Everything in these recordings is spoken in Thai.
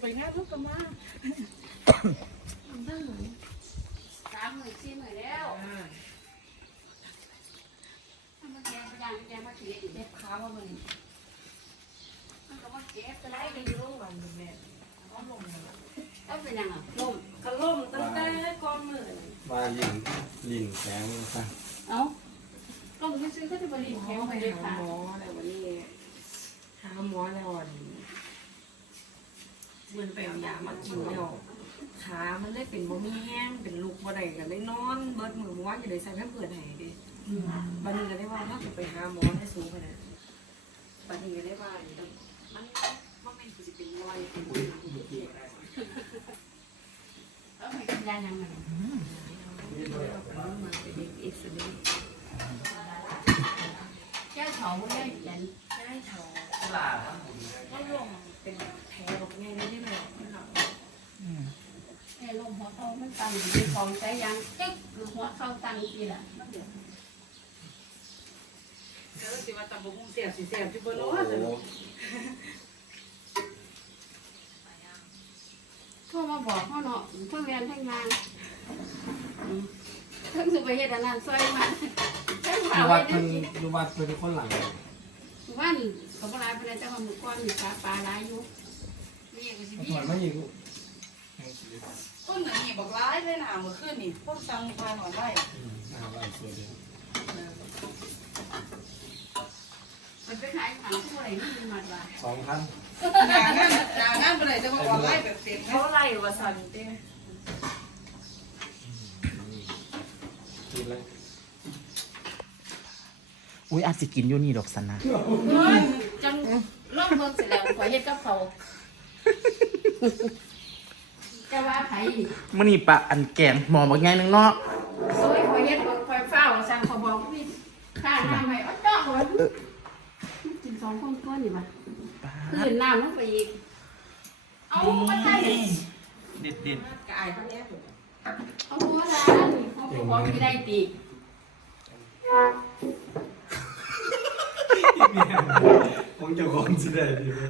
ไปงานลูกก็มาสามหมื่นสี่หมื่นแล้วมันแกงไปย่างแกงมาถือเด็ดขาว่ามันมันก็ว่าเจ็บอะไรกันอยู่วันแม่ก็ลงมาต้องเป็นยังไงลมก็ล่มตั้งแต่ก่อนมือว่าลินลินแข็งซะเอ้าลมไม่ซื้อก็จะบริแข็งไปไปเด็ดหา ขา หมอในวันนี้หาหมอในวัน มันไปเอายามากินแล้วขามันเลยเป็นบ่มีแห้งเป็นลูกบ่ได้ก็เลยนอนเบิดมือว่าอยู่ได้ใส่แผ่เปิดให้ดิบัดนี้ก็ได้ว่าถ้าไปหาหมอให้สูงไปนะบัดนี้ก็ได้ว่ามันมันเป็นสิเป็นรอยเป็นต้องไปกินยายังไงมาเป็นเอ็กซ์เรย์แก้เขาไม่ได้ยันได้เท่าก็ลง เป็นแผลแบบไงไม่ได้แบบนะครับแค่ลมหัวเขามันตันอยู่ของใช้ยางจึ๊กหัวเข้าตันทีละแล้วสิว่าตำบกเสียบสิเสียบที่บนโอ้รถโหโทรมาบอกเขาเนาะทั้งเรียนทั้งงานทั้งสุภเฮ็ดอันนั้นซอยมันทั้งอข่ายู่ววัไว้ดนั่เป็นนกินอยู่วัดเป็นคนหลัง วันกับปลาเป็นเจ้าของหมู่ก้อนปลาปลาหลายอยู่นี่ก็สิถพี่อยมาอีกต้นไหนนี่บอกร้ายเลยนะเมื่อคืนนี่พวกสั่งพาหน่อยไว้อืมอ่าว่าสวยดีมันไปขายขันทั่วเลยนี่มันมาว่าสองพันหนางานหนางานไปเลยจะมาออนไลน์แบบเต็มเขาไล่ว่าสันเต้กินเลย อุ้ยอาจสิกินอยู่นี่ดอกสันนะจังล่องเบิ่งเสร็จแล้วขอเฮ็ดกับเขาจะว่าไผมื่อนี้ปะอันแกงหมอบอกไงนึงเนาะโอ้ยขอเฮ็ดขอเฝ้าสั่งเขาบอกพี่ข้าน้ำให้อ้อจ้าหวนกินสองคนก้อนนี่มาคืนน้ำลงไปอีก เอามาใส่เด็ดเด็ดกายเขาแน่ผมเอาหัวร้านเขาบอกไม่ได้ตี ผมจะคงสิได้ดีไหม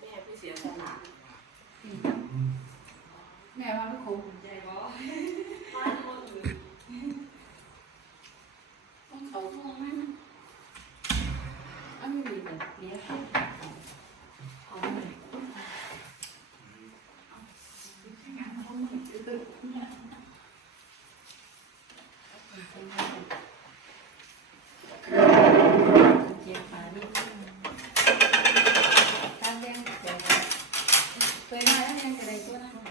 แม่ผู้เสียสละแม่ว่าไม่คงใจบ่ต้องเขาท่วงมันอันนี้แบบนี้ค่ะ 看起来多好